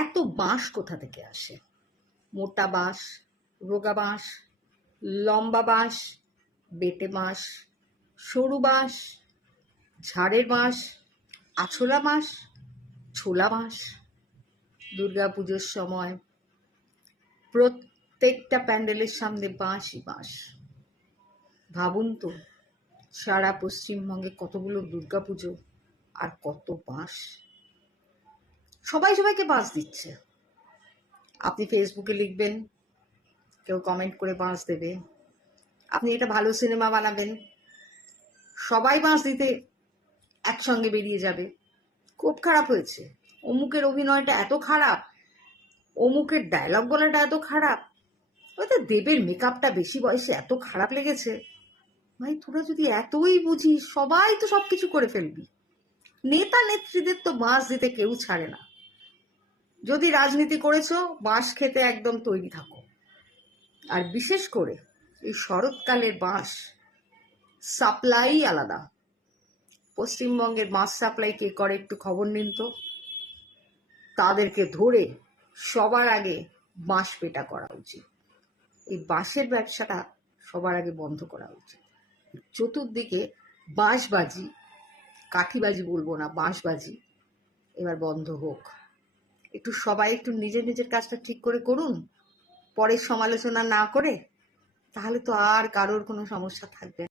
এত বাঁশ কোথা থেকে আসে? মোটা বাঁশ, রোগা বাঁশ, লম্বা বাঁশ, বেটে বাঁশ, সরু বাঁশ, ঝাড়ের বাঁশ, আছলা বাঁশ, ছোলা বাঁশ। দুর্গাপুজোর সময় প্রত্যেকটা প্যান্ডেলের সামনে বাঁশই বাঁশ। ভাবুন তো, সারা পশ্চিমবঙ্গে কতগুলো দুর্গাপুজো আর কত বাঁশ। সবাই সবাইকে বাঁশ দিচ্ছে। আপনি ফেসবুকে লিখবেন, কেউ কমেন্ট করে বাঁশ দেবে। আপনি এটা ভালো সিনেমা বানাবেন, সবাই বাঁশ দিতে একসঙ্গে বেরিয়ে যাবে। খুব খারাপ হয়েছে, অমুকের অভিনয়টা এত খারাপ, অমুকের ডায়লগ বলাটা এত খারাপ, হয়তো দেবের মেকআপটা বেশি বয়সে এত খারাপ লেগেছে। ভাই তোরা যদি এতই বুঝিস, সবাই তো সবকিছু করে ফেলবি। নেতা নেত্রীদের তো বাঁশ দিতে কেউ ছাড়ে না। যদি রাজনীতি করেছো, বাঁশ খেতে একদম তৈরি থাকো। আর বিশেষ করে এই শরৎকালের বাঁশ সাপ্লাই আলাদা। পশ্চিমবঙ্গের বাঁশ সাপ্লাই কে করে একটু খবর নিন তো। তাদেরকে ধরে সবার আগে বাঁশ পেটা করা উচিত। এই বাঁশের ব্যবসাটা সবার আগে বন্ধ করা উচিত। চতুর্দিকে বাঁশবাজি, কাঠিবাজি বলবো না, বাঁশবাজি এবার বন্ধ হোক। একটু সবাই একটু নিজের নিজের কাজটা ঠিক করে করুন, পরের সমালোচনা না করে, তাহলে তো আর কারোর কোনো সমস্যা থাকবে না।